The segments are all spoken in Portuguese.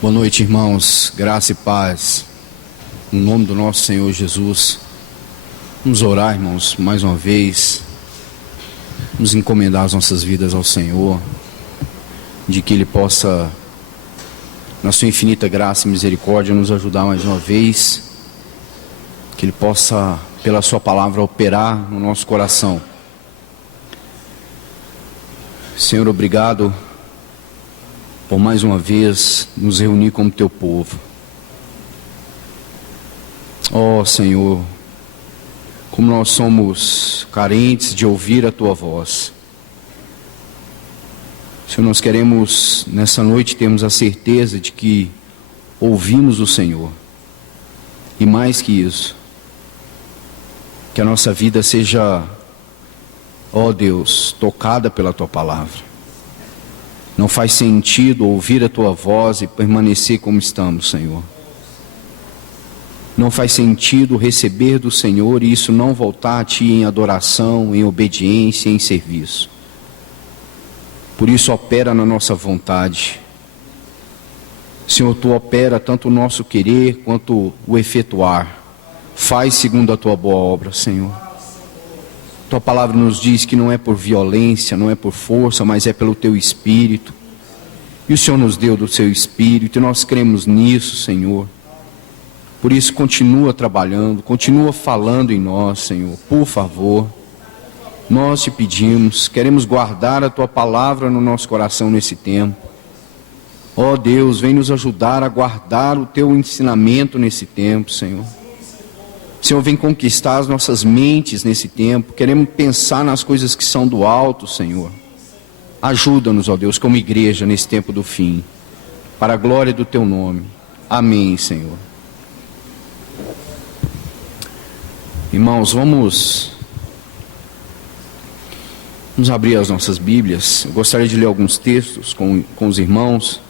Boa noite, irmãos, graça e paz, no nome do nosso Senhor Jesus. Vamos orar, irmãos, mais uma vez, vamos encomendar as nossas vidas ao Senhor, de que Ele possa, na sua infinita graça e misericórdia, nos ajudar mais uma vez, que Ele possa, pela sua palavra, operar no nosso coração. Senhor, obrigado por mais uma vez nos reunir como teu povo. Ó Senhor, como nós somos carentes de ouvir a tua voz. Senhor, nós queremos nessa noite termos a certeza de que ouvimos o Senhor. E mais que isso, que a nossa vida seja, ó Deus, tocada pela tua palavra. Não faz sentido ouvir a tua voz e permanecer como estamos, Senhor. Não faz sentido receber do Senhor e isso não voltar a ti em adoração, em obediência, em serviço. Por isso opera na nossa vontade. Senhor, tu opera tanto o nosso querer quanto o efetuar. Faz segundo a tua boa obra, Senhor. Tua palavra nos diz que não é por violência, não é por força, mas é pelo teu Espírito. E o Senhor nos deu do seu Espírito, e nós cremos nisso, Senhor. Por isso continua trabalhando, continua falando em nós, Senhor, por favor. Nós te pedimos, queremos guardar a tua palavra no nosso coração nesse tempo. Ó Deus, vem nos ajudar a guardar o teu ensinamento nesse tempo, Senhor. Senhor, vem conquistar as nossas mentes nesse tempo. Queremos pensar nas coisas que são do alto, Senhor. Ajuda-nos, ó Deus, como igreja nesse tempo do fim, para a glória do teu nome. Amém, Senhor. Irmãos, vamos abrir as nossas Bíblias. Eu gostaria de ler alguns textos com os irmãos.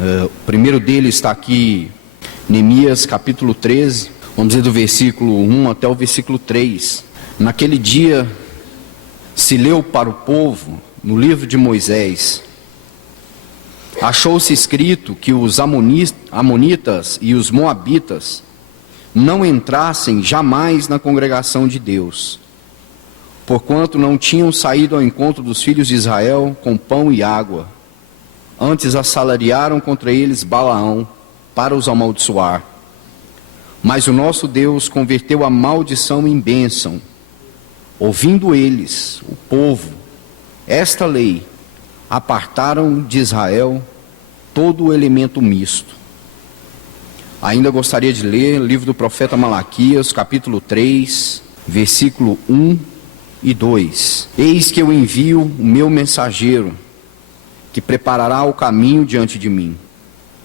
O primeiro deles está aqui, Neemias capítulo 13. Vamos ler do versículo 1 até o versículo 3. Naquele dia se leu para o povo, no livro de Moisés, achou-se escrito que os amonitas e os moabitas não entrassem jamais na congregação de Deus, porquanto não tinham saído ao encontro dos filhos de Israel com pão e água. Antes assalariaram contra eles Balaão para os amaldiçoar. Mas o nosso Deus converteu a maldição em bênção. Ouvindo eles, o povo, esta lei, apartaram de Israel todo o elemento misto. Ainda gostaria de ler o livro do profeta Malaquias, capítulo 3, versículo 1 e 2. Eis que eu envio o meu mensageiro, que preparará o caminho diante de mim.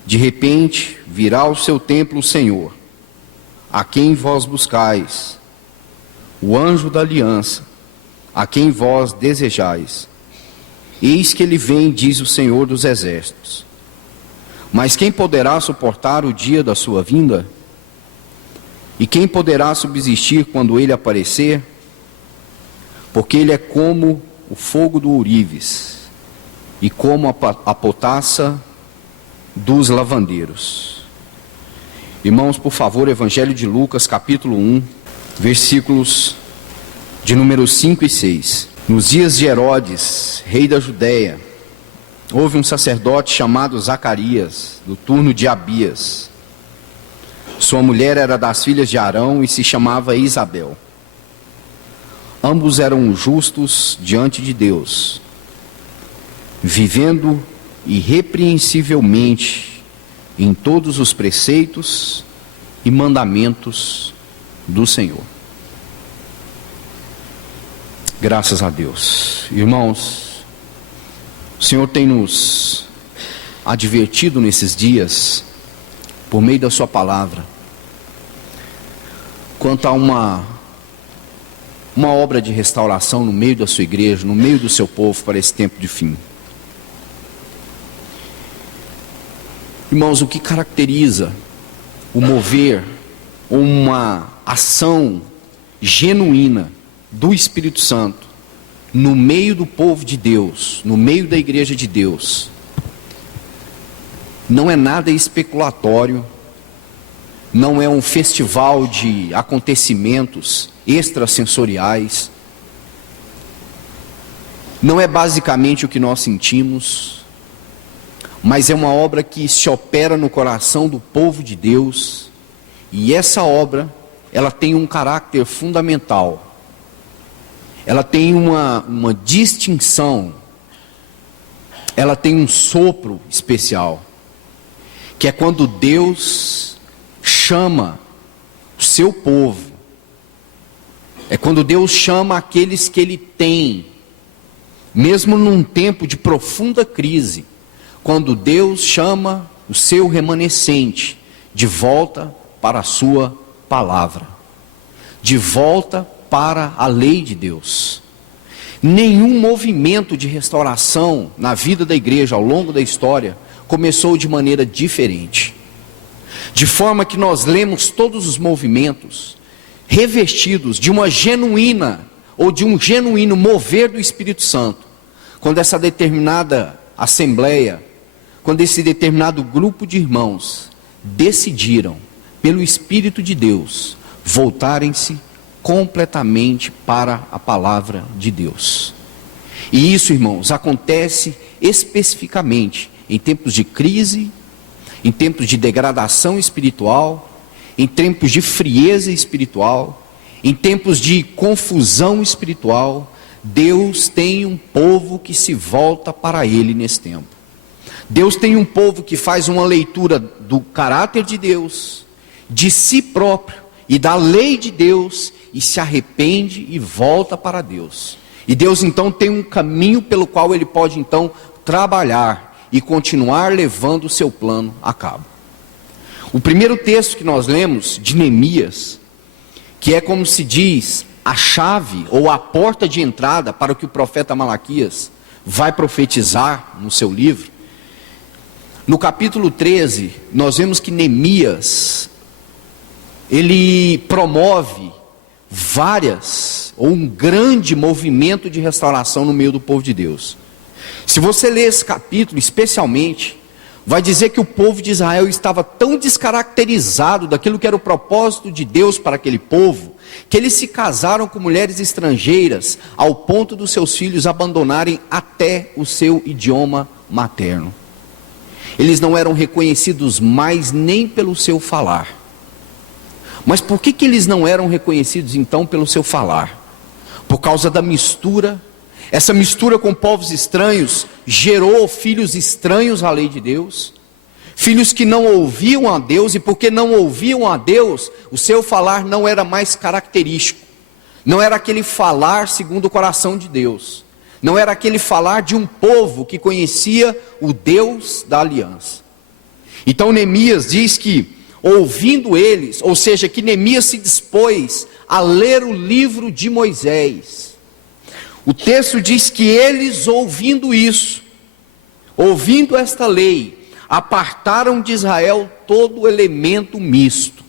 De repente virá ao seu templo o Senhor, a quem vós buscais, o anjo da aliança, a quem vós desejais. Eis que ele vem, diz o Senhor dos exércitos. Mas quem poderá suportar o dia da sua vinda? E quem poderá subsistir quando ele aparecer? Porque ele é como o fogo do ourives, e como a potassa dos lavandeiros. Irmãos, por favor, Evangelho de Lucas, capítulo 1, versículos de números 5 e 6. Nos dias de Herodes, rei da Judéia, houve um sacerdote chamado Zacarias, do turno de Abias. Sua mulher era das filhas de Arão e se chamava Isabel. Ambos eram justos diante de Deus, vivendo irrepreensivelmente em todos os preceitos e mandamentos do Senhor. Graças a Deus. Irmãos, o Senhor tem nos advertido nesses dias, por meio da sua palavra, quanto a uma obra de restauração no meio da sua igreja, no meio do seu povo para esse tempo de fim. Irmãos, o que caracteriza o mover, uma ação genuína do Espírito Santo no meio do povo de Deus, no meio da igreja de Deus, não é nada especulatório, não é um festival de acontecimentos extrasensoriais, não é basicamente o que nós sentimos, mas é uma obra que se opera no coração do povo de Deus, e essa obra, ela tem um caráter fundamental, ela tem uma distinção, ela tem um sopro especial, que é quando Deus chama o seu povo, é quando Deus chama aqueles que Ele tem, mesmo num tempo de profunda crise, quando Deus chama o seu remanescente de volta para a sua palavra, de volta para a lei de Deus. Nenhum movimento de restauração na vida da igreja ao longo da história começou de maneira diferente. De forma que nós lemos todos os movimentos revestidos de uma genuína ou de um genuíno mover do Espírito Santo, quando essa determinada assembleia, quando esse determinado grupo de irmãos decidiram, pelo Espírito de Deus, voltarem-se completamente para a palavra de Deus. E isso, irmãos, acontece especificamente em tempos de crise, em tempos de degradação espiritual, em tempos de frieza espiritual, em tempos de confusão espiritual. Deus tem um povo que se volta para Ele nesse tempo. Deus tem um povo que faz uma leitura do caráter de Deus, de si próprio e da lei de Deus, e se arrepende e volta para Deus. E Deus então tem um caminho pelo qual Ele pode então trabalhar e continuar levando o seu plano a cabo. O primeiro texto que nós lemos, de Neemias, que é como se diz, a chave ou a porta de entrada para o que o profeta Malaquias vai profetizar no seu livro. No capítulo 13, nós vemos que Neemias, ele promove um grande movimento de restauração no meio do povo de Deus. Se você ler esse capítulo especialmente, vai dizer que o povo de Israel estava tão descaracterizado daquilo que era o propósito de Deus para aquele povo, que eles se casaram com mulheres estrangeiras, ao ponto dos seus filhos abandonarem até o seu idioma materno. Eles não eram reconhecidos mais nem pelo seu falar. Mas por que eles não eram reconhecidos então pelo seu falar? Por causa da mistura. Essa mistura com povos estranhos gerou filhos estranhos à lei de Deus, filhos que não ouviam a Deus, e porque não ouviam a Deus, o seu falar não era mais característico, não era aquele falar segundo o coração de Deus, não era aquele falar de um povo que conhecia o Deus da aliança. Então Neemias diz que, ouvindo eles, ou seja, que Neemias se dispôs a ler o livro de Moisés. O texto diz que eles, ouvindo isso, ouvindo esta lei, apartaram de Israel todo elemento misto,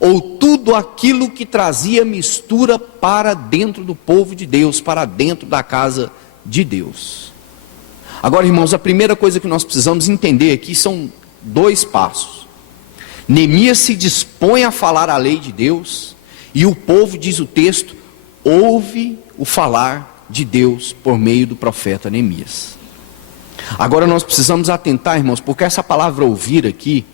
ou tudo aquilo que trazia mistura para dentro do povo de Deus, para dentro da casa de Deus. Agora, irmãos, a primeira coisa que nós precisamos entender aqui são dois passos. Neemias se dispõe a falar a lei de Deus, e o povo, diz o texto, ouve o falar de Deus por meio do profeta Neemias. Agora nós precisamos atentar, irmãos, porque essa palavra ouvir aqui,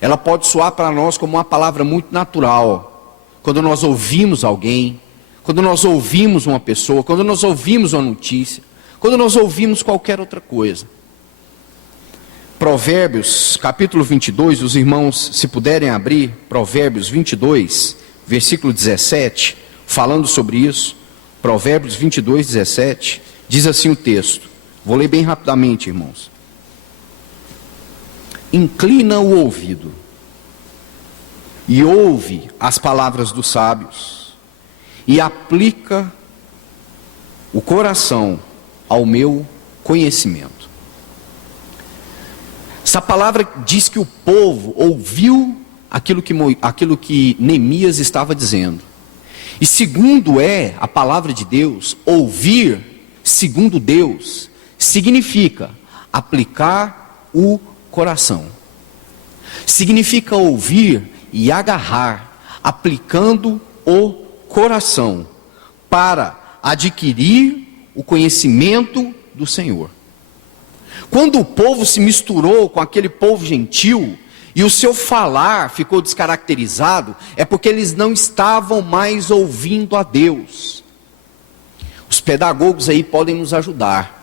ela pode soar para nós como uma palavra muito natural. Quando nós ouvimos alguém, quando nós ouvimos uma pessoa, quando nós ouvimos uma notícia, quando nós ouvimos qualquer outra coisa. Provérbios, capítulo 22, os irmãos, se puderem abrir, Provérbios 22, versículo 17, falando sobre isso. Provérbios 22, 17, diz assim o texto. Vou ler bem rapidamente, irmãos. Inclina o ouvido e ouve as palavras dos sábios, e aplica o coração ao meu conhecimento. Essa palavra diz que o povo ouviu aquilo que Neemias estava dizendo. E segundo a palavra de Deus, ouvir segundo Deus significa aplicar o coração. Significa ouvir e agarrar, aplicando o coração para adquirir o conhecimento do Senhor. Quando o povo se misturou com aquele povo gentil e o seu falar ficou descaracterizado, é porque eles não estavam mais ouvindo a Deus. Os pedagogos aí podem nos ajudar.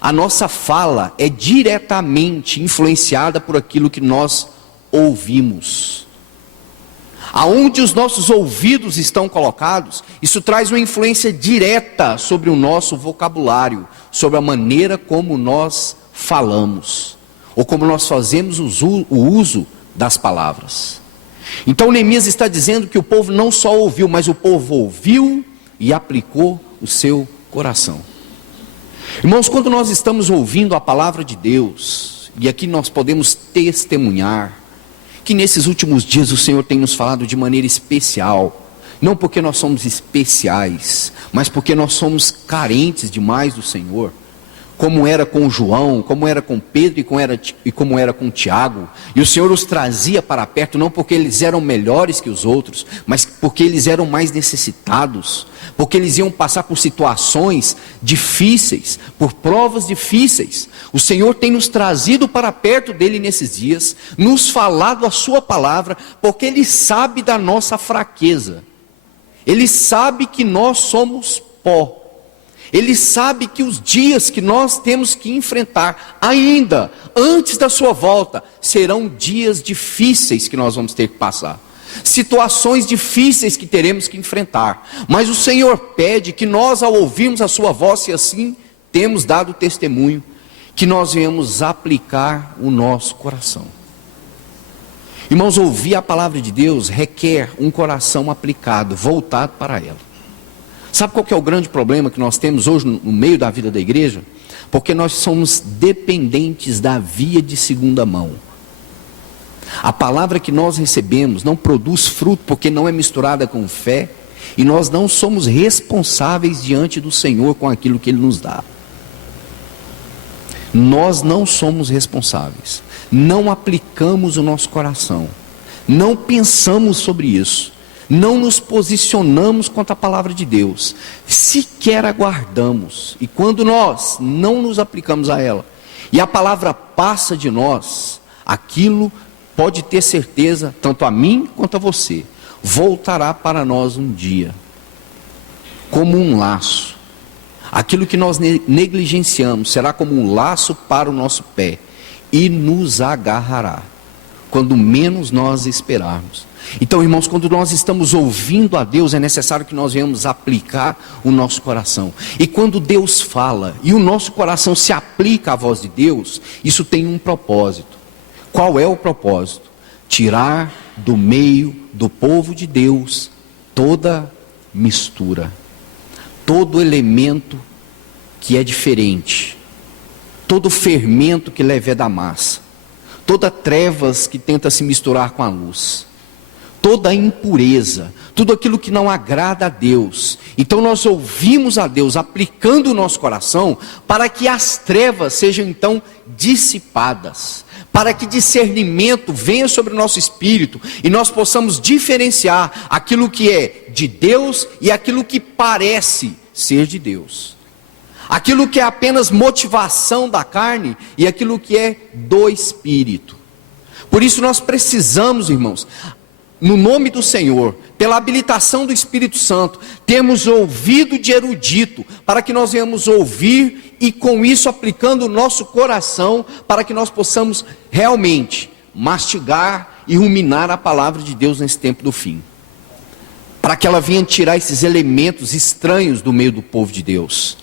A nossa fala é diretamente influenciada por aquilo que nós ouvimos. Aonde os nossos ouvidos estão colocados, isso traz uma influência direta sobre o nosso vocabulário, sobre a maneira como nós falamos, ou como nós fazemos o uso das palavras. Então Neemias está dizendo que o povo não só ouviu, mas o povo ouviu e aplicou o seu coração. Irmãos, quando nós estamos ouvindo a palavra de Deus, e aqui nós podemos testemunhar, que nesses últimos dias o Senhor tem nos falado de maneira especial, não porque nós somos especiais, mas porque nós somos carentes demais do Senhor, como era com João, como era com Pedro e como era com Tiago, e o Senhor os trazia para perto, não porque eles eram melhores que os outros, mas porque eles eram mais necessitados, porque eles iam passar por situações difíceis, por provas difíceis. O Senhor tem nos trazido para perto dele nesses dias, nos falado a sua palavra, porque Ele sabe da nossa fraqueza, Ele sabe que nós somos pó, Ele sabe que os dias que nós temos que enfrentar, ainda antes da sua volta, serão dias difíceis que nós vamos ter que passar, situações difíceis que teremos que enfrentar, mas o Senhor pede que nós, ao ouvirmos a sua voz, e assim temos dado testemunho, que nós venhamos aplicar o nosso coração. Irmãos, ouvir a palavra de Deus requer um coração aplicado, voltado para ela. Sabe qual que é o grande problema que nós temos hoje no meio da vida da igreja? Porque nós somos dependentes da via de segunda mão. A palavra que nós recebemos não produz fruto porque não é misturada com fé, e nós não somos responsáveis diante do Senhor com aquilo que Ele nos dá. Nós não somos responsáveis, não aplicamos o nosso coração, não pensamos sobre isso, não nos posicionamos contra a palavra de Deus, sequer aguardamos, e quando nós não nos aplicamos a ela, e a palavra passa de nós, aquilo pode ter certeza, tanto a mim quanto a você, voltará para nós um dia, como um laço. Aquilo que nós negligenciamos será como um laço para o nosso pé, e nos agarrará, quando menos nós esperarmos. Então, irmãos, quando nós estamos ouvindo a Deus, é necessário que nós venhamos aplicar o nosso coração. E quando Deus fala, e o nosso coração se aplica à voz de Deus, isso tem um propósito. Qual é o propósito? Tirar do meio do povo de Deus toda mistura, todo elemento que é diferente, todo fermento que leva da massa, toda trevas que tenta se misturar com a luz, toda impureza, tudo aquilo que não agrada a Deus. Então nós ouvimos a Deus aplicando o nosso coração para que as trevas sejam então dissipadas, para que discernimento venha sobre o nosso espírito e nós possamos diferenciar aquilo que é de Deus e aquilo que parece ser de Deus, aquilo que é apenas motivação da carne e aquilo que é do Espírito. Por isso nós precisamos, irmãos, no nome do Senhor, pela habilitação do Espírito Santo, temos ouvido de erudito, para que nós venhamos ouvir e com isso aplicando o nosso coração, para que nós possamos realmente mastigar e ruminar a palavra de Deus nesse tempo do fim, para que ela venha tirar esses elementos estranhos do meio do povo de Deus,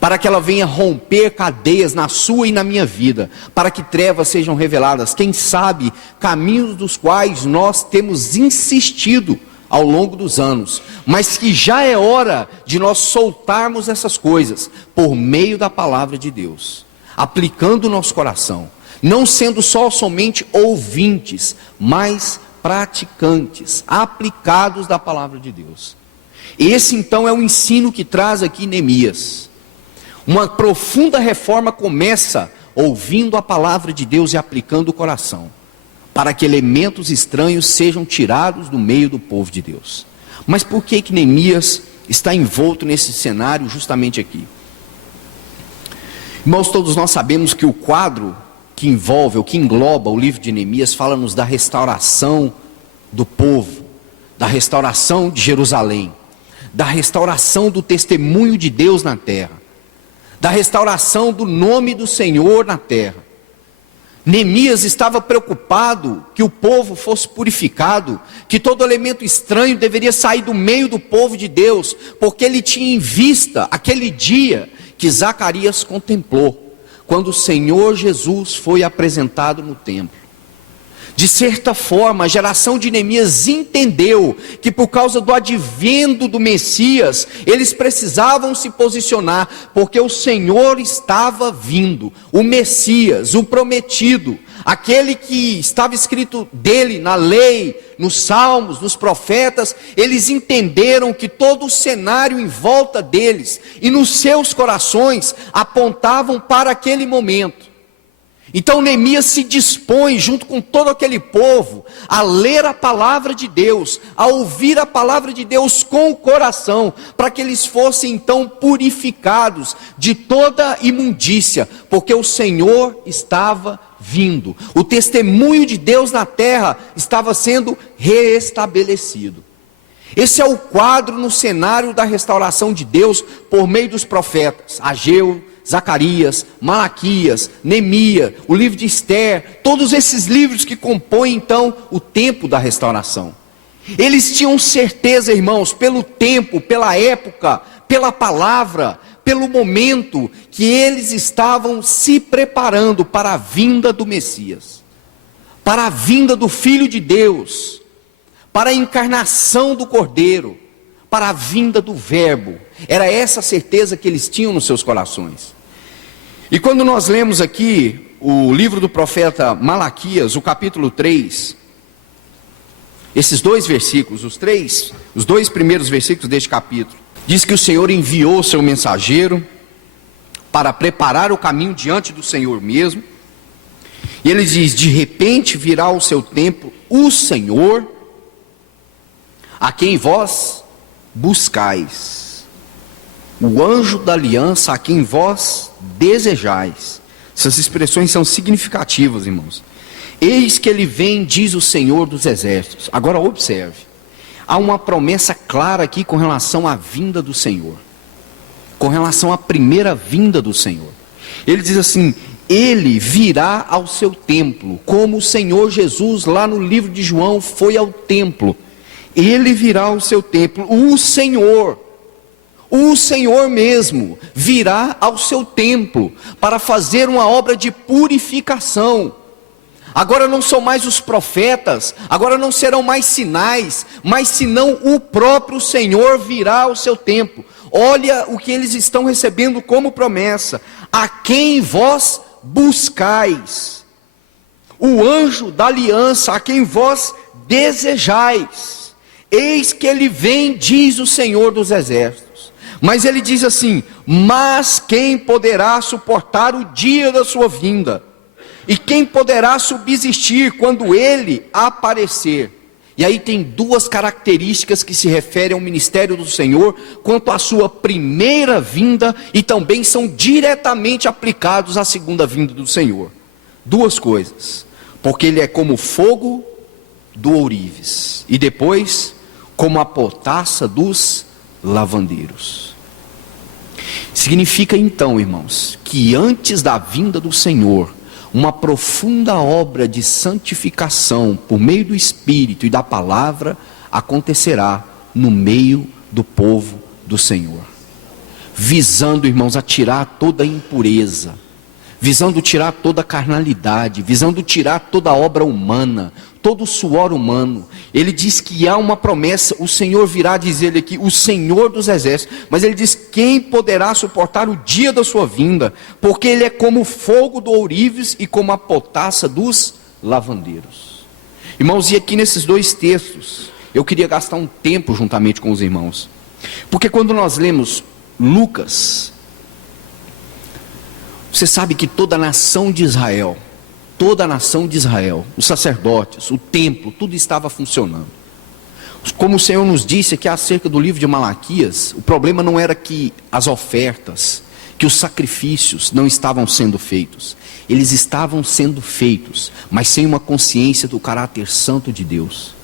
para que ela venha romper cadeias na sua e na minha vida, para que trevas sejam reveladas, quem sabe caminhos dos quais nós temos insistido ao longo dos anos, mas que já é hora de nós soltarmos essas coisas por meio da palavra de Deus, aplicando o nosso coração, não sendo somente ouvintes, mas praticantes, aplicados da palavra de Deus. Esse então é o ensino que traz aqui Neemias. Uma profunda reforma começa ouvindo a palavra de Deus e aplicando o coração. para que elementos estranhos sejam tirados do meio do povo de Deus. Mas por que Neemias está envolto nesse cenário justamente aqui? Irmãos, todos nós sabemos que o quadro que envolve, ou que engloba o livro de Neemias, fala-nos da restauração do povo, da restauração de Jerusalém, da restauração do testemunho de Deus na terra, da restauração do nome do Senhor na terra. Neemias estava preocupado que o povo fosse purificado, que todo elemento estranho deveria sair do meio do povo de Deus, porque ele tinha em vista aquele dia que Zacarias contemplou, quando o Senhor Jesus foi apresentado no templo. De certa forma, a geração de Neemias entendeu que por causa do advento do Messias, eles precisavam se posicionar, porque o Senhor estava vindo, o Messias, o prometido, aquele que estava escrito dele na lei, nos salmos, nos profetas. Eles entenderam que todo o cenário em volta deles e nos seus corações apontavam para aquele momento. Então Neemias se dispõe, junto com todo aquele povo, a ler a palavra de Deus, a ouvir a palavra de Deus com o coração, para que eles fossem então purificados de toda imundícia, porque o Senhor estava vindo, o testemunho de Deus na terra estava sendo reestabelecido. Esse é o quadro no cenário da restauração de Deus por meio dos profetas, Ageu, Zacarias, Malaquias, Neemias, o livro de Esther, todos esses livros que compõem então o tempo da restauração. Eles tinham certeza, irmãos, pelo tempo, pela época, pela palavra, pelo momento, que eles estavam se preparando para a vinda do Messias, para a vinda do Filho de Deus, para a encarnação do Cordeiro, para a vinda do Verbo. Era essa a certeza que eles tinham nos seus corações. E quando nós lemos aqui o livro do profeta Malaquias, o capítulo 3, esses dois versículos, os dois primeiros versículos deste capítulo, diz que o Senhor enviou o seu mensageiro para preparar o caminho diante do Senhor mesmo. E ele diz: de repente virá ao seu tempo o Senhor, a quem vós buscais, o anjo da aliança a quem vós desejais. Essas expressões são significativas, irmãos. Eis que ele vem, diz o Senhor dos exércitos. Agora observe, há uma promessa clara aqui com relação à vinda do Senhor, com relação à primeira vinda do Senhor. Ele diz assim: ele virá ao seu templo, como o Senhor Jesus lá no livro de João foi ao templo. Ele virá ao seu templo, o Senhor mesmo virá ao seu templo para fazer uma obra de purificação. Agora não são mais os profetas, agora não serão mais sinais, mas senão o próprio Senhor virá ao seu templo. Olha o que eles estão recebendo como promessa: a quem vós buscais, o anjo da aliança a quem vós desejais. Eis que ele vem, diz o Senhor dos exércitos. Mas ele diz assim: mas quem poderá suportar o dia da sua vinda? E quem poderá subsistir quando ele aparecer? E aí tem duas características que se referem ao ministério do Senhor quanto à sua primeira vinda, e também são diretamente aplicados à segunda vinda do Senhor. Duas coisas: porque ele é como fogo do ourives, e depois como a potassa dos lavandeiros. Significa então, irmãos, que antes da vinda do Senhor, uma profunda obra de santificação por meio do Espírito e da palavra acontecerá no meio do povo do Senhor, visando, irmãos, a tirar toda a impureza, visando tirar toda a carnalidade, visando tirar toda a obra humana, todo o suor humano. Ele diz que há uma promessa, o Senhor virá, diz ele aqui, o Senhor dos exércitos, mas ele diz: quem poderá suportar o dia da sua vinda? Porque ele é como o fogo do ourives e como a potassa dos lavandeiros. Irmãos, e aqui nesses dois textos, eu queria gastar um tempo juntamente com os irmãos, porque quando nós lemos Lucas, você sabe que toda a nação de Israel toda a nação de Israel, os sacerdotes, o templo, tudo estava funcionando. Como o Senhor nos disse aqui acerca do livro de Malaquias, o problema não era que as ofertas, que os sacrifícios não estavam sendo feitos. Eles estavam sendo feitos, mas sem uma consciência do caráter santo de Deus.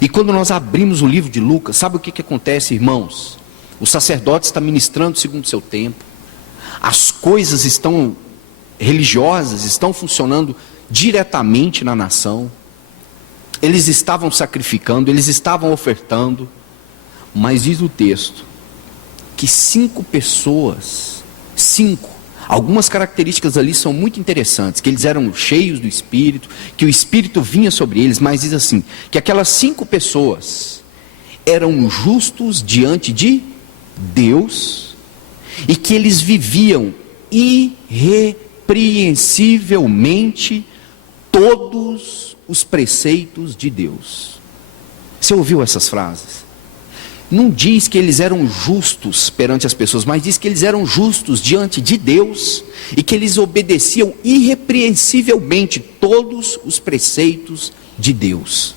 E quando nós abrimos o livro de Lucas, sabe o que acontece, irmãos? O sacerdote está ministrando segundo o seu tempo. As coisas religiosas estão funcionando diretamente na nação. Eles estavam sacrificando, eles estavam ofertando. Mas diz o texto que 5 pessoas, algumas características ali são muito interessantes, que eles eram cheios do Espírito, que o Espírito vinha sobre eles, mas diz assim, que aquelas 5 pessoas eram justos diante de Deus, e que eles viviam irrepreensivelmente todos os preceitos de Deus. Você ouviu essas frases? Não diz que eles eram justos perante as pessoas, mas diz que eles eram justos diante de Deus, e que eles obedeciam irrepreensivelmente todos os preceitos de Deus.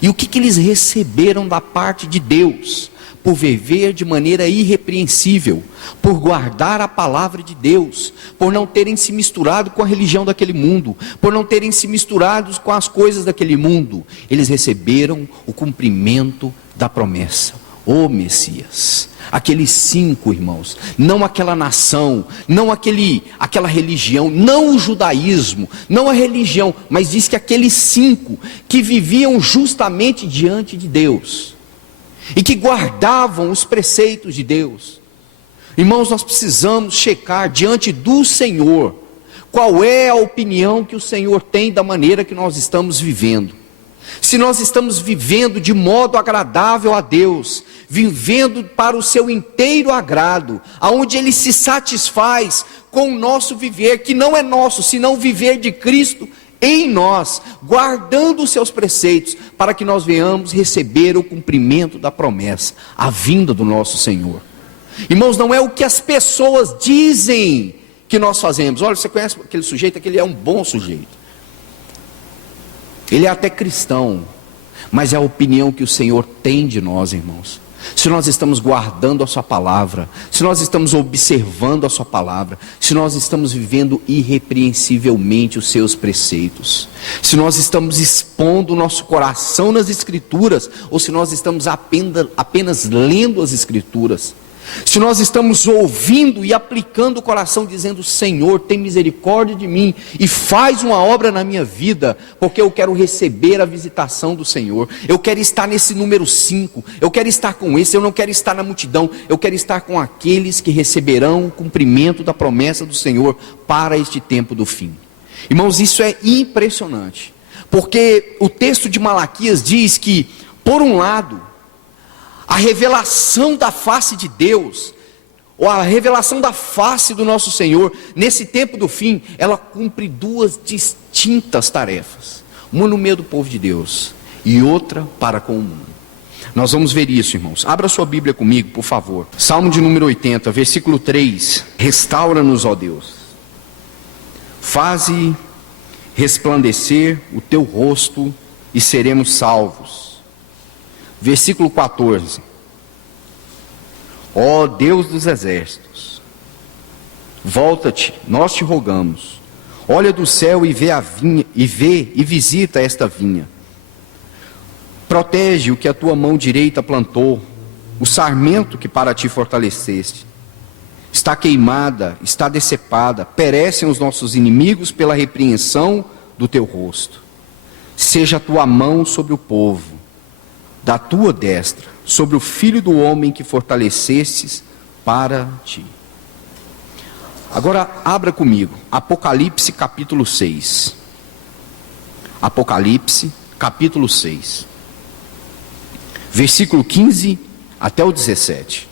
E o que eles receberam da parte de Deus? Por viver de maneira irrepreensível, por guardar a palavra de Deus, por não terem se misturado com a religião daquele mundo, por não terem se misturado com as coisas daquele mundo. Eles receberam o cumprimento da promessa. Ô Messias, aqueles 5 irmãos, não aquela nação, não aquela religião, não o judaísmo, não a religião, mas diz que aqueles 5 que viviam justamente diante de Deus, e que guardavam os preceitos de Deus. Irmãos, nós precisamos checar diante do Senhor, qual é a opinião que o Senhor tem da maneira que nós estamos vivendo. Se nós estamos vivendo de modo agradável a Deus, vivendo para o seu inteiro agrado, aonde Ele se satisfaz com o nosso viver, que não é nosso, senão viver de Cristo em nós, guardando os seus preceitos, para que nós venhamos receber o cumprimento da promessa, a vinda do nosso Senhor. Irmãos, não é o que as pessoas dizem que nós fazemos. Olha, você conhece aquele sujeito, aquele é um bom sujeito, ele é até cristão, mas é a opinião que o Senhor tem de nós, irmãos. Se nós estamos guardando a sua palavra, se nós estamos observando a sua palavra, se nós estamos vivendo irrepreensivelmente os seus preceitos, se nós estamos expondo o nosso coração nas Escrituras, ou se nós estamos apenas lendo as Escrituras, se nós estamos ouvindo e aplicando o coração, dizendo: Senhor, tem misericórdia de mim e faz uma obra na minha vida, porque eu quero receber a visitação do Senhor, eu quero estar nesse número 5, eu quero estar com esse, eu não quero estar na multidão, eu quero estar com aqueles que receberão o cumprimento da promessa do Senhor para este tempo do fim. Irmãos, isso é impressionante, porque o texto de Malaquias diz que, por um lado, a revelação da face de Deus, ou a revelação da face do nosso Senhor, nesse tempo do fim, ela cumpre 2 distintas tarefas. Uma no meio do povo de Deus, e outra para com o mundo. Nós vamos ver isso, irmãos. Abra sua Bíblia comigo, por favor. Salmo de número 80, versículo 3. Restaura-nos, ó Deus. Faze resplandecer o teu rosto e seremos salvos. Versículo 14. Ó Deus dos exércitos, volta-te, nós te rogamos. Olha do céu e vê a vinha, e visita esta vinha. Protege o que a tua mão direita plantou, o sarmento que para ti fortaleceste. Está queimada, está decepada, perecem os nossos inimigos pela repreensão do teu rosto. Seja a tua mão sobre o povo, da tua destra, sobre o filho do homem que fortalecestes para ti. Agora abra comigo, Apocalipse capítulo 6. Apocalipse capítulo 6. Versículo 15 até o 17.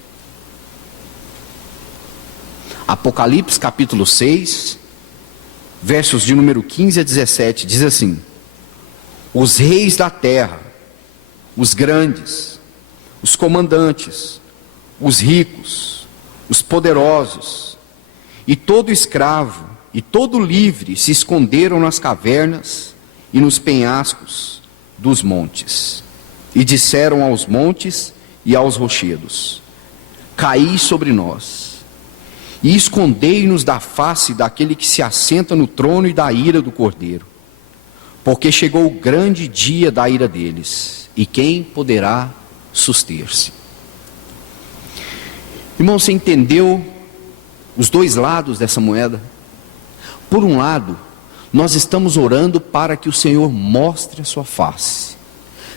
Apocalipse capítulo 6, versos de número 15 a 17, diz assim: os reis da terra, os grandes, os comandantes, os ricos, os poderosos, e todo escravo e todo livre se esconderam nas cavernas e nos penhascos dos montes. E disseram aos montes e aos rochedos: caí sobre nós, e escondei-nos da face daquele que se assenta no trono e da ira do Cordeiro. Porque chegou o grande dia da ira deles, e quem poderá suster-se? Irmão, você entendeu os dois lados dessa moeda? Por um lado, nós estamos orando para que o Senhor mostre a sua face.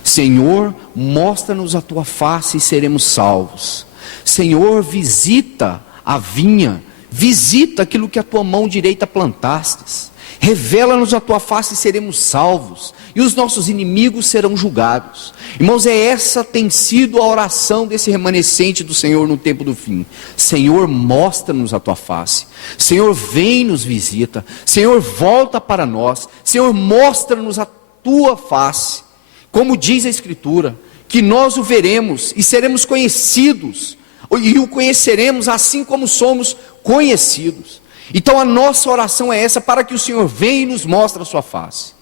Senhor, mostra-nos a tua face e seremos salvos. Senhor, visita a vinha, visita aquilo que a tua mão direita plantastes. Revela-nos a tua face e seremos salvos, e os nossos inimigos serão julgados. Irmãos, essa tem sido a oração desse remanescente do Senhor no tempo do fim. Senhor, mostra-nos a tua face. Senhor, vem nos visita. Senhor, volta para nós. Senhor, mostra-nos a tua face. Como diz a Escritura, que nós o veremos e seremos conhecidos, e o conheceremos assim como somos conhecidos. Então a nossa oração é essa, para que o Senhor venha e nos mostre a sua face.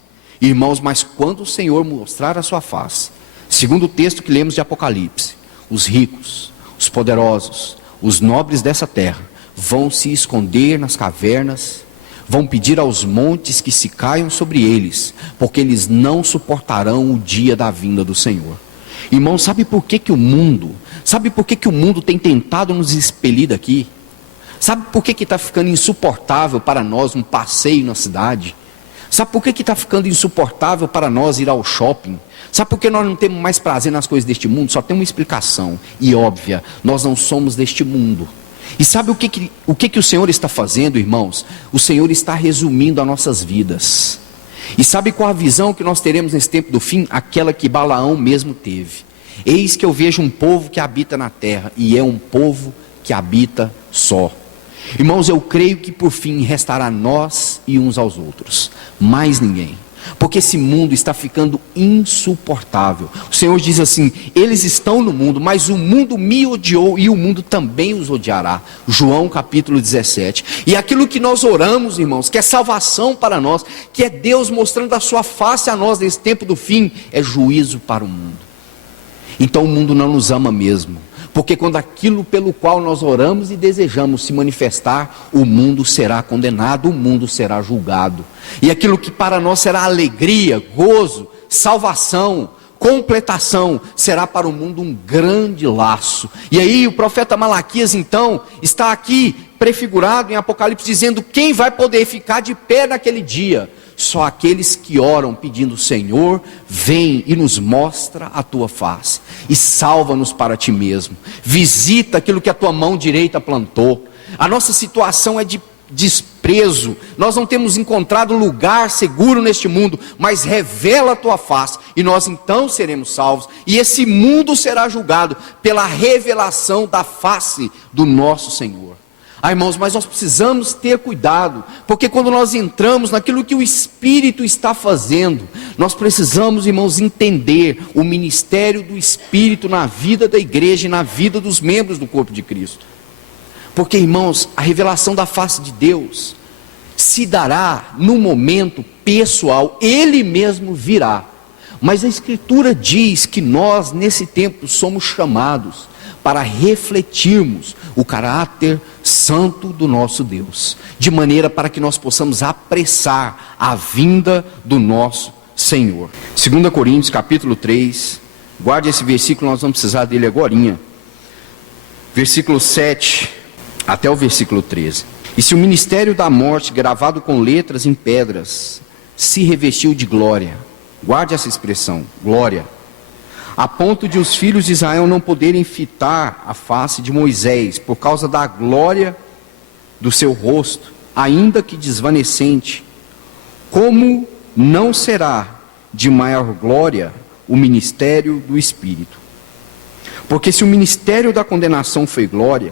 Irmãos, mas quando o Senhor mostrar a sua face, segundo o texto que lemos de Apocalipse, os ricos, os poderosos, os nobres dessa terra, vão se esconder nas cavernas, vão pedir aos montes que se caiam sobre eles, porque eles não suportarão o dia da vinda do Senhor. Irmãos, sabe por que o mundo tem tentado nos expelir daqui? Sabe por que está ficando insuportável para nós um passeio na cidade? Sabe por que está ficando insuportável para nós ir ao shopping? Sabe por que nós não temos mais prazer nas coisas deste mundo? Só tem uma explicação, e óbvia: nós não somos deste mundo. E sabe o que o Senhor está fazendo, irmãos? O Senhor está resumindo as nossas vidas. E sabe qual a visão que nós teremos nesse tempo do fim? Aquela que Balaão mesmo teve. Eis que eu vejo um povo que habita na terra, e é um povo que habita só. Irmãos, eu creio que por fim restará nós e uns aos outros, mais ninguém, porque esse mundo está ficando insuportável. O Senhor diz assim: eles estão no mundo, mas o mundo me odiou e o mundo também os odiará. João capítulo 17. E aquilo que nós oramos, irmãos, que é salvação para nós, que é Deus mostrando a sua face a nós nesse tempo do fim, é juízo para o mundo. Então o mundo não nos ama mesmo, porque quando aquilo pelo qual nós oramos e desejamos se manifestar, o mundo será condenado, o mundo será julgado. E aquilo que para nós será alegria, gozo, salvação, completação, será para o mundo um grande laço. E aí o profeta Malaquias então está aqui prefigurado em Apocalipse, dizendo: quem vai poder ficar de pé naquele dia? Só aqueles que oram pedindo: Senhor, vem e nos mostra a tua face, e salva-nos para ti mesmo, visita aquilo que a tua mão direita plantou. A nossa situação é de desprezo, nós não temos encontrado lugar seguro neste mundo, mas revela a tua face, e nós então seremos salvos, e esse mundo será julgado pela revelação da face do nosso Senhor. Irmãos, mas nós precisamos ter cuidado, porque quando nós entramos naquilo que o Espírito está fazendo, nós precisamos, irmãos, entender o ministério do Espírito na vida da igreja e na vida dos membros do corpo de Cristo. Porque, irmãos, a revelação da face de Deus se dará no momento pessoal, Ele mesmo virá. Mas a Escritura diz que nós, nesse tempo, somos chamados para refletirmos o caráter santo do nosso Deus, de maneira para que nós possamos apressar a vinda do nosso Senhor. 2 Coríntios capítulo 3, guarde esse versículo, nós vamos precisar dele agorinha. Versículo 7 até o versículo 13. E se o ministério da morte, gravado com letras em pedras, se revestiu de glória, guarde essa expressão, glória, a ponto de os filhos de Israel não poderem fitar a face de Moisés, por causa da glória do seu rosto, ainda que desvanecente, como não será de maior glória o ministério do Espírito? Porque se o ministério da condenação foi glória,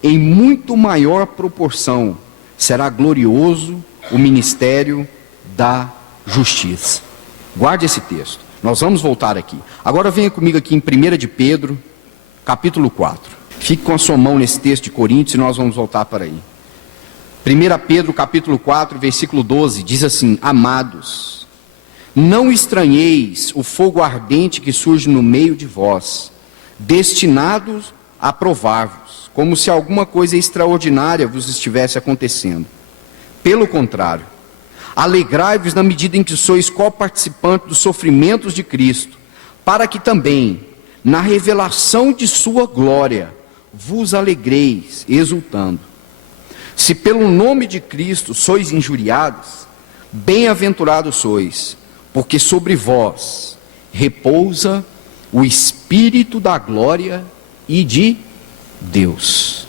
em muito maior proporção será glorioso o ministério da justiça. Guarde esse texto. Nós vamos voltar aqui. Agora venha comigo aqui em 1 de Pedro, capítulo 4. Fique com a sua mão nesse texto de Coríntios e nós vamos voltar para aí. 1 Pedro capítulo 4, versículo 12, diz assim: amados, não estranheis o fogo ardente que surge no meio de vós, destinados a provar-vos, como se alguma coisa extraordinária vos estivesse acontecendo. Pelo contrário, alegrai-vos na medida em que sois co-participantes dos sofrimentos de Cristo, para que também, na revelação de sua glória, vos alegreis, exultando. Se pelo nome de Cristo sois injuriados, bem-aventurados sois, porque sobre vós repousa o Espírito da glória e de Deus.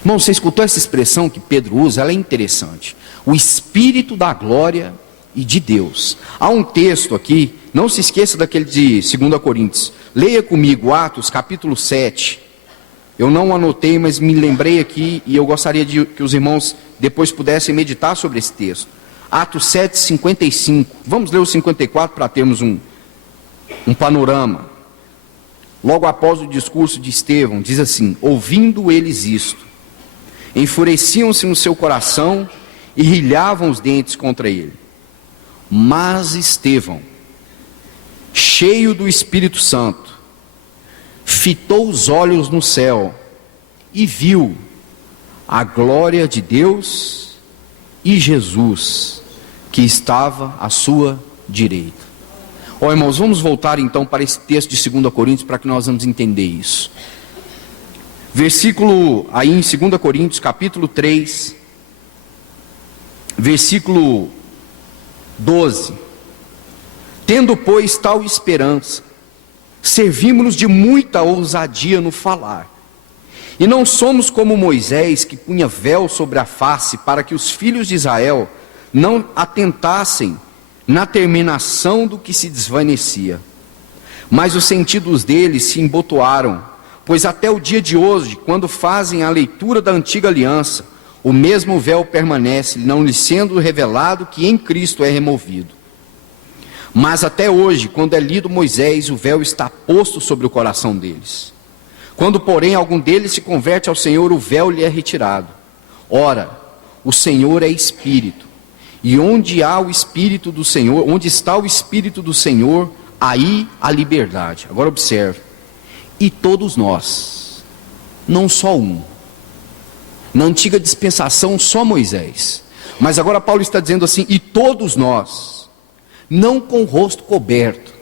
Irmão, você escutou essa expressão que Pedro usa? Ela é interessante. O Espírito da glória e de Deus. Há um texto aqui, não se esqueça daquele de 2 Coríntios. Leia comigo Atos capítulo 7. Eu não anotei, mas me lembrei aqui e eu gostaria de que os irmãos depois pudessem meditar sobre esse texto. Atos 7, 55. Vamos ler o 54 para termos um panorama. Logo após o discurso de Estevão, diz assim: ouvindo eles isto, enfureciam-se no seu coração e rilhavam os dentes contra ele. Mas Estevão, cheio do Espírito Santo, fitou os olhos no céu e viu a glória de Deus e Jesus, que estava à sua direita. Irmãos, vamos voltar então para esse texto de 2 Coríntios para que nós vamos entender isso. Versículo aí em 2 Coríntios capítulo 3, versículo 12. Tendo, pois, tal esperança, servimos-nos de muita ousadia no falar. E não somos como Moisés, que punha véu sobre a face, para que os filhos de Israel não atentassem na terminação do que se desvanecia. Mas os sentidos deles se embotoaram, pois até o dia de hoje, quando fazem a leitura da antiga aliança, o mesmo véu permanece, não lhes sendo revelado que em Cristo é removido. Mas até hoje, quando é lido Moisés, o véu está posto sobre o coração deles. Quando, porém, algum deles se converte ao Senhor, o véu lhe é retirado. Ora, o Senhor é Espírito, e onde há o Espírito do Senhor, onde está o Espírito do Senhor, aí a liberdade. Agora observe. E todos nós, não só um. Na antiga dispensação, só Moisés. Mas agora Paulo está dizendo assim: e todos nós, não com o rosto coberto,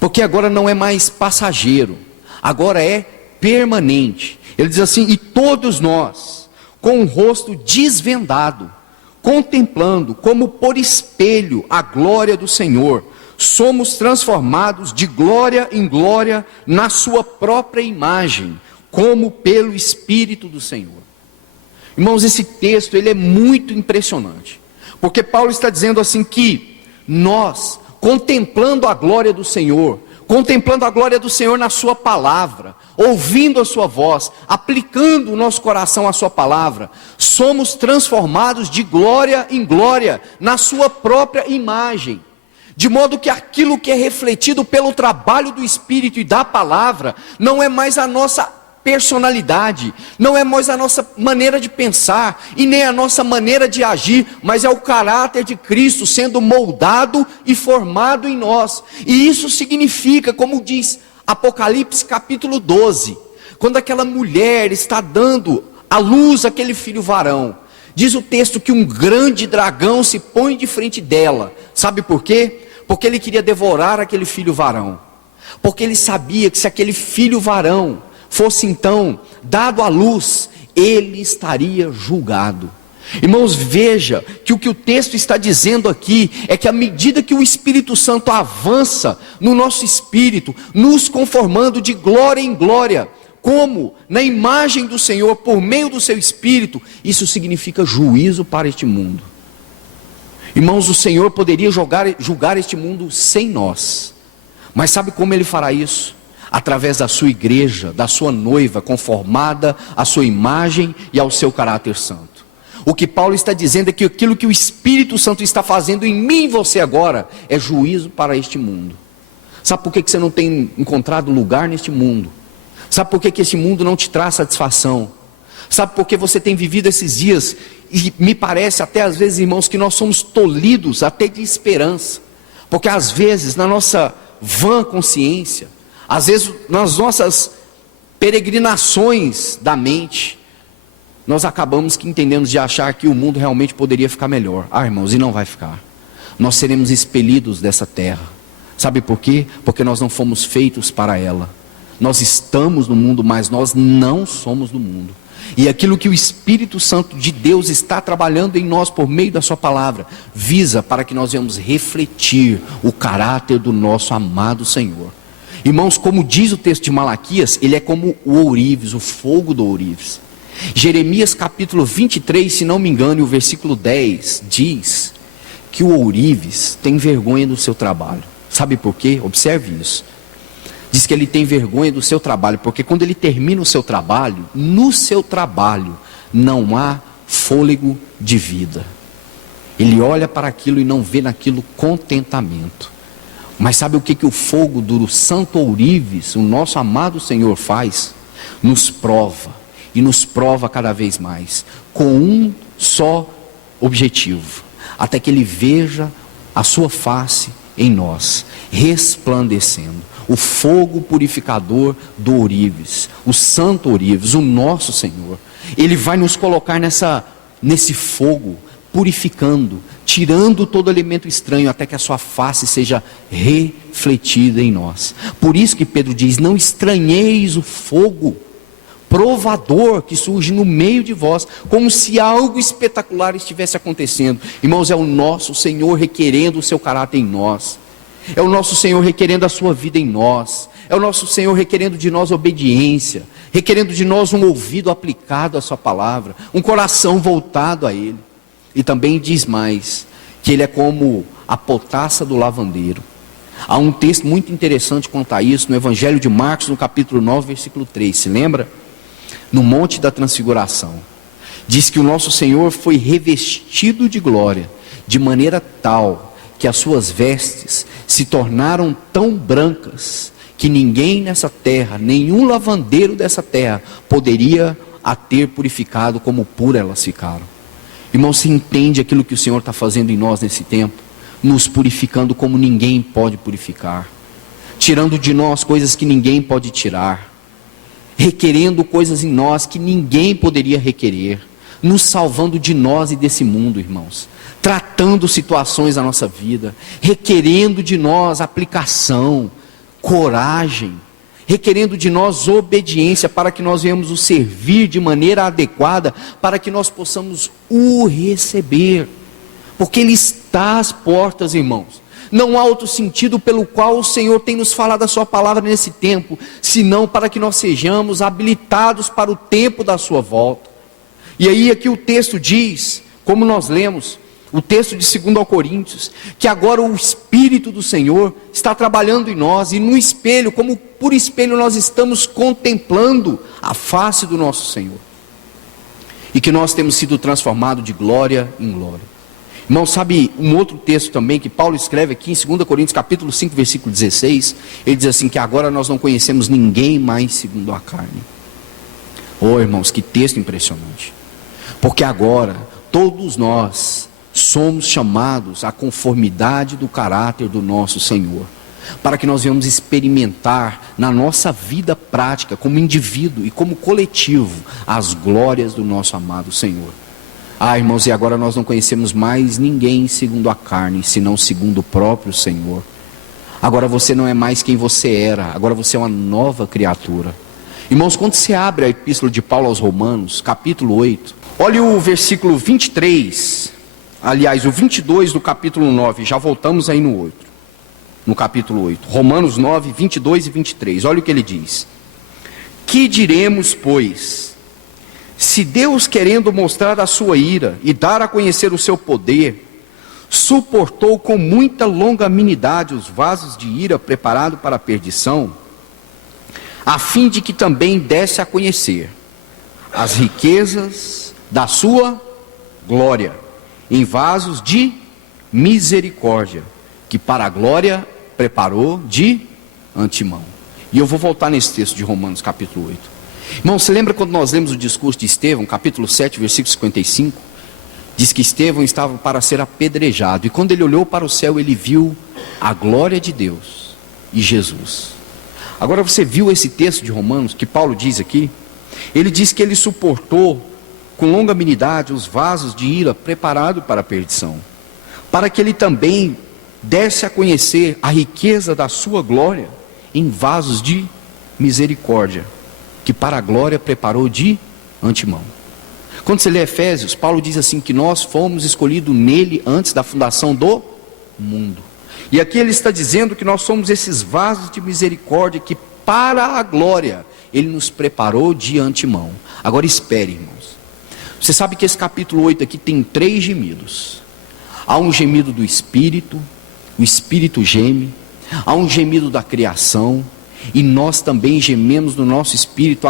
porque agora não é mais passageiro, agora é permanente. Ele diz assim: e todos nós, com o rosto desvendado, contemplando como por espelho a glória do Senhor, somos transformados de glória em glória na sua própria imagem, como pelo Espírito do Senhor. Irmãos, esse texto ele é muito impressionante, porque Paulo está dizendo assim que nós, contemplando a glória do Senhor, contemplando a glória do Senhor na sua palavra, ouvindo a sua voz, aplicando o nosso coração à sua palavra, somos transformados de glória em glória na sua própria imagem, de modo que aquilo que é refletido pelo trabalho do Espírito e da palavra, não é mais a nossa personalidade, não é mais a nossa maneira de pensar, e nem a nossa maneira de agir, mas é o caráter de Cristo sendo moldado e formado em nós. E isso significa, como diz Apocalipse capítulo 12, quando aquela mulher está dando à luz aquele filho varão, diz o texto que um grande dragão se põe de frente dela. Sabe por quê? Porque ele queria devorar aquele filho varão, porque ele sabia que se aquele filho varão fosse então dado à luz, ele estaria julgado. Irmãos, veja que o texto está dizendo aqui é que à medida que o Espírito Santo avança no nosso espírito, nos conformando de glória em glória, como na imagem do Senhor, por meio do seu Espírito, isso significa juízo para este mundo. Irmãos, o Senhor poderia julgar este mundo sem nós, mas sabe como Ele fará isso? Através da sua igreja, da sua noiva, conformada à sua imagem e ao seu caráter santo. O que Paulo está dizendo é que aquilo que o Espírito Santo está fazendo em mim e você agora, é juízo para este mundo. Sabe por que você não tem encontrado lugar neste mundo? Sabe por que esse mundo não te traz satisfação? Sabe por que você tem vivido esses dias? E me parece até às vezes, irmãos, que nós somos tolhidos até de esperança. Porque às vezes na nossa vã consciência, às vezes nas nossas peregrinações da mente, nós acabamos que entendemos de achar que o mundo realmente poderia ficar melhor. Irmãos, e não vai ficar. Nós seremos expelidos dessa terra. Sabe por quê? Porque nós não fomos feitos para ela. Nós estamos no mundo, mas nós não somos do mundo. E aquilo que o Espírito Santo de Deus está trabalhando em nós por meio da sua palavra, visa para que nós venhamos refletir o caráter do nosso amado Senhor. Irmãos, como diz o texto de Malaquias, ele é como o ourives, o fogo do ourives. Jeremias capítulo 23, se não me engano, o versículo 10 diz que o ourives tem vergonha do seu trabalho. Sabe por quê? Observe isso. Diz que ele tem vergonha do seu trabalho, porque quando ele termina o seu trabalho, no seu trabalho não há fôlego de vida. Ele olha para aquilo e não vê naquilo contentamento. Mas sabe o que o fogo do santo ourives, o nosso amado Senhor, faz? Nos prova, e nos prova cada vez mais, com um só objetivo, até que ele veja a sua face em nós, resplandecendo. O fogo purificador do ourives, o santo ourives, o nosso Senhor, ele vai nos colocar nesse fogo, purificando, tirando todo elemento estranho, até que a sua face seja refletida em nós. Por isso que Pedro diz: não estranheis o fogo provador que surge no meio de vós, como se algo espetacular estivesse acontecendo. Irmãos, é o nosso Senhor requerendo o seu caráter em nós. É o nosso Senhor requerendo a sua vida em nós. É o nosso Senhor requerendo de nós obediência, requerendo de nós um ouvido aplicado à sua palavra, um coração voltado a Ele. E também diz mais, que Ele é como a potassa do lavandeiro. Há um texto muito interessante quanto a isso, no Evangelho de Marcos, no capítulo 9, versículo 3, se lembra? No Monte da Transfiguração. Diz que o nosso Senhor foi revestido de glória, de maneira tal que as suas vestes se tornaram tão brancas que ninguém nessa terra, nenhum lavandeiro dessa terra poderia a ter purificado como pura elas ficaram. Irmão, você entende aquilo que o Senhor está fazendo em nós nesse tempo? Nos purificando como ninguém pode purificar, tirando de nós coisas que ninguém pode tirar, requerendo coisas em nós que ninguém poderia requerer, nos salvando de nós e desse mundo, irmãos, tratando situações da nossa vida, requerendo de nós aplicação, coragem, requerendo de nós obediência para que nós venhamos o servir de maneira adequada, para que nós possamos o receber, porque Ele está às portas, irmãos. Não há outro sentido pelo qual o Senhor tem nos falado a sua palavra nesse tempo, senão para que nós sejamos habilitados para o tempo da sua volta. E aí aqui o texto diz, como nós lemos, o texto de 2 Coríntios, que agora o Espírito do Senhor está trabalhando em nós, e no espelho, como por espelho nós estamos contemplando a face do nosso Senhor, e que nós temos sido transformados de glória em glória. Irmão, sabe um outro texto também que Paulo escreve aqui em 2 Coríntios capítulo 5, versículo 16, ele diz assim, que agora nós não conhecemos ninguém mais segundo a carne. Oh, irmãos, que texto impressionante, porque agora todos nós somos chamados à conformidade do caráter do nosso Senhor, para que nós venhamos experimentar na nossa vida prática, como indivíduo e como coletivo, as glórias do nosso amado Senhor. Irmãos, e agora nós não conhecemos mais ninguém segundo a carne, senão segundo o próprio Senhor. Agora você não é mais quem você era, agora você é uma nova criatura. Irmãos, quando você abre a epístola de Paulo aos Romanos, capítulo 8, olha o versículo 23, aliás, o 22 do capítulo 9, já voltamos aí no capítulo 8, Romanos 9, 22 e 23, olha o que ele diz. Que diremos, pois? Se Deus, querendo mostrar a sua ira e dar a conhecer o seu poder, suportou com muita longanimidade os vasos de ira preparados para a perdição, a fim de que também desse a conhecer as riquezas da sua glória, em vasos de misericórdia, que para a glória preparou de antemão. E eu vou voltar nesse texto de Romanos capítulo 8. Irmão, você lembra quando nós lemos o discurso de Estevão, capítulo 7, versículo 55? Diz que Estevão estava para ser apedrejado, e quando ele olhou para o céu, ele viu a glória de Deus e Jesus. Agora você viu esse texto de Romanos, que Paulo diz aqui? Ele diz que ele suportou com longanimidade os vasos de ira preparado para a perdição, para que ele também desse a conhecer a riqueza da sua glória em vasos de misericórdia, que para a glória preparou de antemão. Quando você lê Efésios, Paulo diz assim, que nós fomos escolhidos nele antes da fundação do mundo. E aqui ele está dizendo que nós somos esses vasos de misericórdia, que para a glória ele nos preparou de antemão. Agora espere, irmãos. Você sabe que esse capítulo 8 aqui tem 3 gemidos. Há um gemido do Espírito, o Espírito geme. Há um gemido da criação. E nós também gememos no nosso espírito,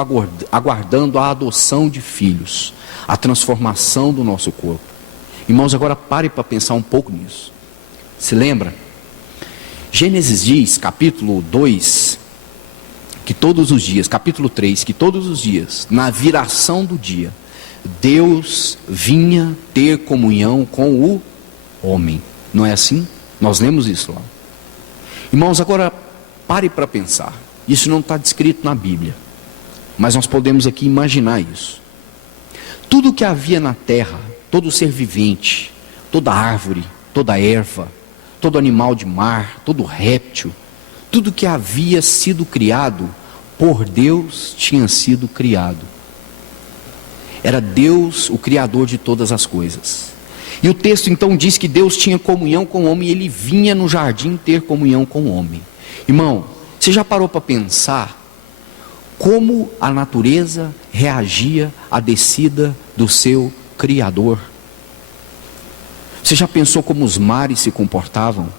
aguardando a adoção de filhos, a transformação do nosso corpo. Irmãos, agora pare para pensar um pouco nisso. Se lembra? Gênesis diz, capítulo 2, que todos os dias, capítulo 3, que todos os dias, na viração do dia, Deus vinha ter comunhão com o homem. Não é assim? Nós lemos isso lá. Irmãos, agora pare para pensar. Isso não está descrito na Bíblia, mas nós podemos aqui imaginar isso. Tudo que havia na terra, todo ser vivente, toda árvore, toda erva, todo animal de mar, todo réptil, tudo que havia sido criado por Deus tinha sido criado. Era Deus o Criador de todas as coisas. E o texto então diz que Deus tinha comunhão com o homem, e ele vinha no jardim ter comunhão com o homem. Irmão, você já parou para pensar como a natureza reagia à descida do seu Criador? Você já pensou como os mares se comportavam?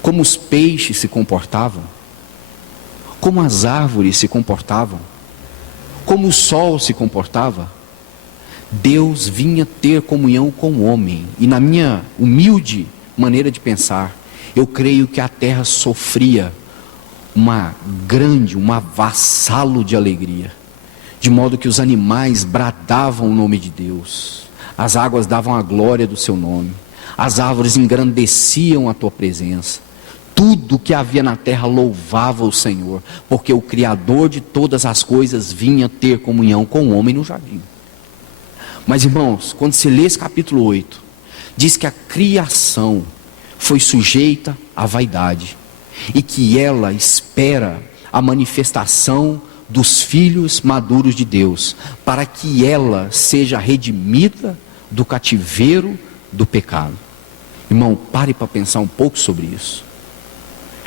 Como os peixes se comportavam? Como as árvores se comportavam? Como o sol se comportava? Deus vinha ter comunhão com o homem. E na minha humilde maneira de pensar, eu creio que a terra sofria um avassalo de alegria, de modo que os animais bradavam o nome de Deus, as águas davam a glória do seu nome, as árvores engrandeciam a tua presença, tudo que havia na terra louvava o Senhor, porque o Criador de todas as coisas vinha ter comunhão com o homem no jardim. Mas irmãos, quando se lê esse capítulo 8, diz que a criação foi sujeita à vaidade, e que ela espera a manifestação dos filhos maduros de Deus, para que ela seja redimida do cativeiro do pecado. Irmão, pare para pensar um pouco sobre isso.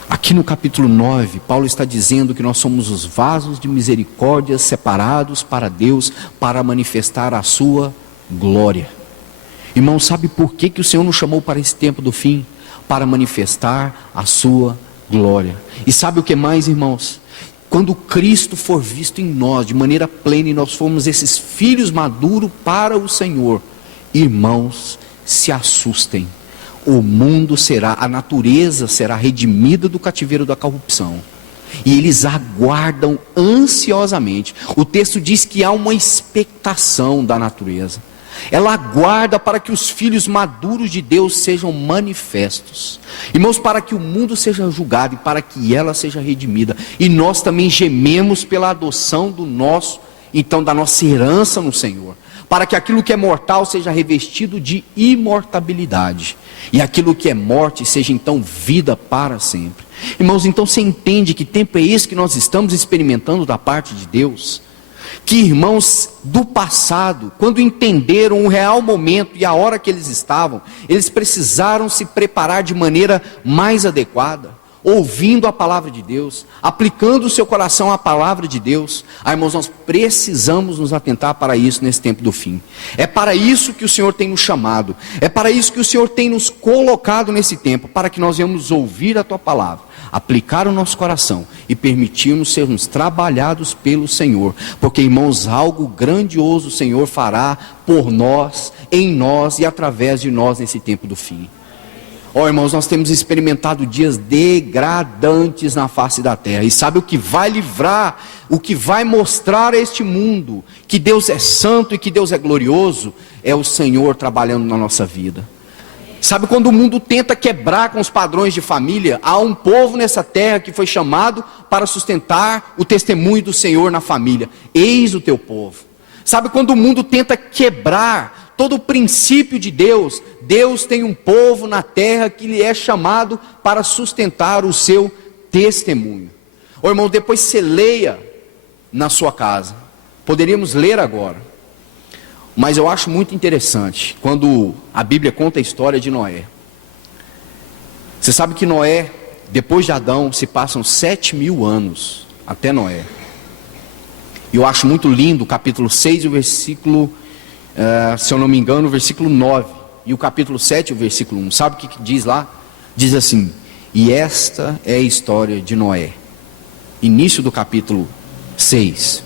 Aqui no capítulo 9, Paulo está dizendo que nós somos os vasos de misericórdia separados para Deus, para manifestar a sua glória. Irmão, sabe por que o Senhor nos chamou para esse tempo do fim? Para manifestar a sua glória. E sabe o que mais, irmãos? Quando Cristo for visto em nós de maneira plena, e nós formos esses filhos maduros para o Senhor, irmãos, se assustem. O mundo será, a natureza será redimida do cativeiro da corrupção, e eles aguardam ansiosamente. O texto diz que há uma expectação da natureza. Ela aguarda para que os filhos maduros de Deus sejam manifestos. Irmãos, para que o mundo seja julgado e para que ela seja redimida. E nós também gememos pela adoção da nossa herança no Senhor. Para que aquilo que é mortal seja revestido de imortabilidade. E aquilo que é morte seja então vida para sempre. Irmãos, então você entende que tempo é esse que nós estamos experimentando da parte de Deus? Que irmãos do passado, quando entenderam o real momento e a hora que eles estavam, eles precisaram se preparar de maneira mais adequada, ouvindo a palavra de Deus, aplicando o seu coração à palavra de Deus. Irmãos, nós precisamos nos atentar para isso nesse tempo do fim. É para isso que o Senhor tem nos chamado, é para isso que o Senhor tem nos colocado nesse tempo, para que nós venhamos ouvir a tua palavra, aplicar o nosso coração e permitirmos sermos trabalhados pelo Senhor, porque, irmãos, algo grandioso o Senhor fará por nós, em nós e através de nós nesse tempo do fim. Ó, irmãos, nós temos experimentado dias degradantes na face da terra. E sabe o que vai livrar, o que vai mostrar a este mundo que Deus é santo e que Deus é glorioso? É o Senhor trabalhando na nossa vida. Sabe quando o mundo tenta quebrar com os padrões de família? Há um povo nessa terra que foi chamado para sustentar o testemunho do Senhor na família. Eis o teu povo. Sabe quando o mundo tenta quebrar todo o princípio de Deus? Deus tem um povo na terra que lhe é chamado para sustentar o seu testemunho. Ô irmão, depois você leia na sua casa. Poderíamos ler agora. Mas eu acho muito interessante quando a Bíblia conta a história de Noé. Você sabe que Noé, depois de Adão, se passam 7.000 anos até Noé. E eu acho muito lindo o capítulo 6 e o versículo, se eu não me engano, o versículo 9. E o capítulo 7 e o versículo 1. Sabe o que diz lá? Diz assim: e esta é a história de Noé. Início do capítulo 6.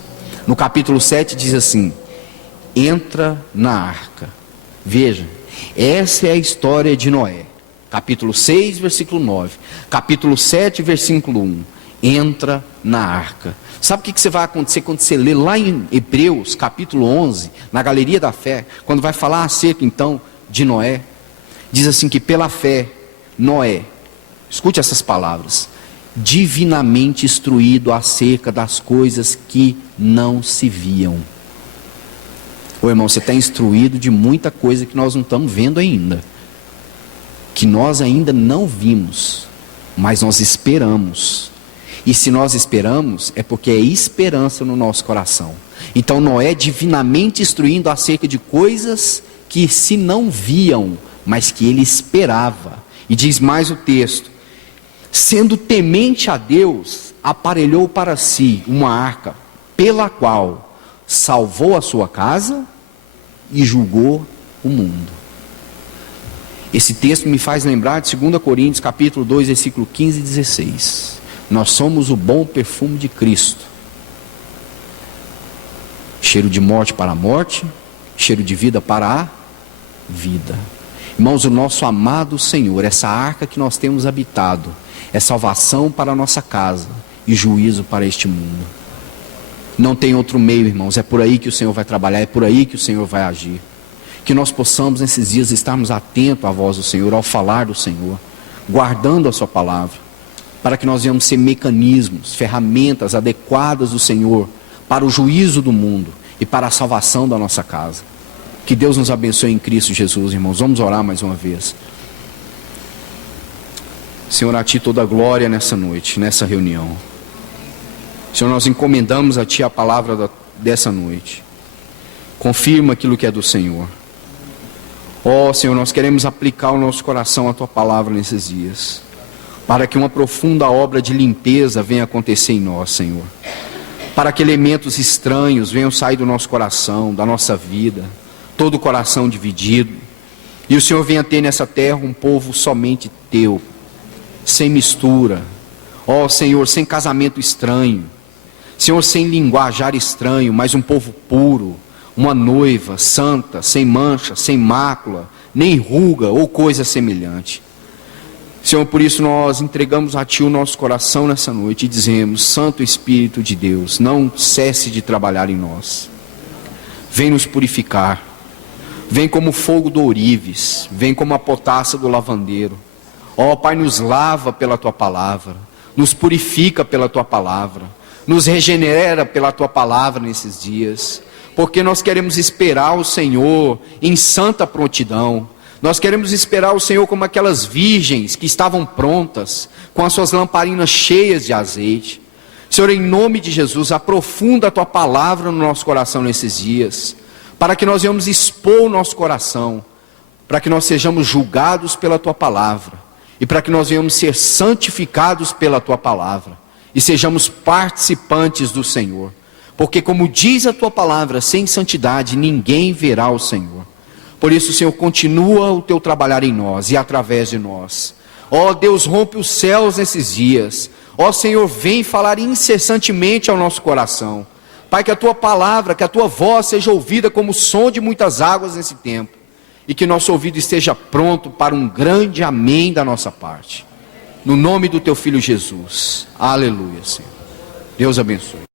No capítulo 7 diz assim: entra na arca. Veja, essa é a história de Noé. Capítulo 6, versículo 9. Capítulo 7, versículo 1. Entra na arca. Sabe o que você vai acontecer quando você lê lá em Hebreus, capítulo 11, na galeria da fé, quando vai falar acerca então de Noé? Diz assim que pela fé, Noé, escute essas palavras, divinamente instruído acerca das coisas que não se viam. Ô irmão, você está instruído de muita coisa que nós não estamos vendo ainda, que nós ainda não vimos, mas nós esperamos. E se nós esperamos, é porque é esperança no nosso coração. Então Noé divinamente instruindo acerca de coisas que se não viam, mas que ele esperava. E diz mais o texto: sendo temente a Deus, aparelhou para si uma arca, pela qual salvou a sua casa e julgou o mundo. Esse texto me faz lembrar de 2 Coríntios capítulo 2, versículo 15 e 16. Nós somos o bom perfume de Cristo. Cheiro de morte para a morte, cheiro de vida para a vida. Irmãos, o nosso amado Senhor, essa arca que nós temos habitado, é salvação para a nossa casa e juízo para este mundo. Não tem outro meio, irmãos, é por aí que o Senhor vai trabalhar, é por aí que o Senhor vai agir. Que nós possamos nesses dias estarmos atentos à voz do Senhor, ao falar do Senhor, guardando a sua palavra, para que nós venhamos ser mecanismos, ferramentas adequadas do Senhor, para o juízo do mundo e para a salvação da nossa casa. Que Deus nos abençoe em Cristo Jesus, irmãos. Vamos orar mais uma vez. Senhor, a Ti toda a glória nessa noite, nessa reunião. Senhor, nós encomendamos a Ti a palavra dessa noite. Confirma aquilo que é do Senhor. Ó Senhor, nós queremos aplicar o nosso coração à Tua palavra nesses dias, para que uma profunda obra de limpeza venha acontecer em nós, Senhor. Para que elementos estranhos venham sair do nosso coração, da nossa vida, todo o coração dividido. E o Senhor venha ter nessa terra um povo somente Teu, sem mistura. Ó Senhor, sem casamento estranho. Senhor, sem linguajar estranho, mas um povo puro, uma noiva santa, sem mancha, sem mácula, nem ruga ou coisa semelhante. Senhor, por isso nós entregamos a Ti o nosso coração nessa noite e dizemos: Santo Espírito de Deus, não cesse de trabalhar em nós. Vem nos purificar. Vem como fogo do ourives, vem como a potassa do lavandeiro. Ó Pai, nos lava pela Tua palavra, nos purifica pela Tua palavra, nos regenera pela Tua palavra nesses dias, porque nós queremos esperar o Senhor em santa prontidão. Nós queremos esperar o Senhor como aquelas virgens que estavam prontas, com as suas lamparinas cheias de azeite. Senhor, em nome de Jesus, aprofunda a Tua palavra no nosso coração nesses dias, para que nós venhamos expor o nosso coração, para que nós sejamos julgados pela Tua palavra, e para que nós venhamos ser santificados pela Tua palavra, e sejamos participantes do Senhor. Porque como diz a Tua palavra, sem santidade ninguém verá o Senhor. Por isso, Senhor, continua o Teu trabalhar em nós e através de nós. Ó Deus, rompe os céus nesses dias. Ó Senhor, vem falar incessantemente ao nosso coração. Pai, que a Tua palavra, que a Tua voz seja ouvida como o som de muitas águas nesse tempo. e que nosso ouvido esteja pronto para um grande amém da nossa parte. No nome do teu Filho Jesus. Aleluia, Senhor. Deus abençoe.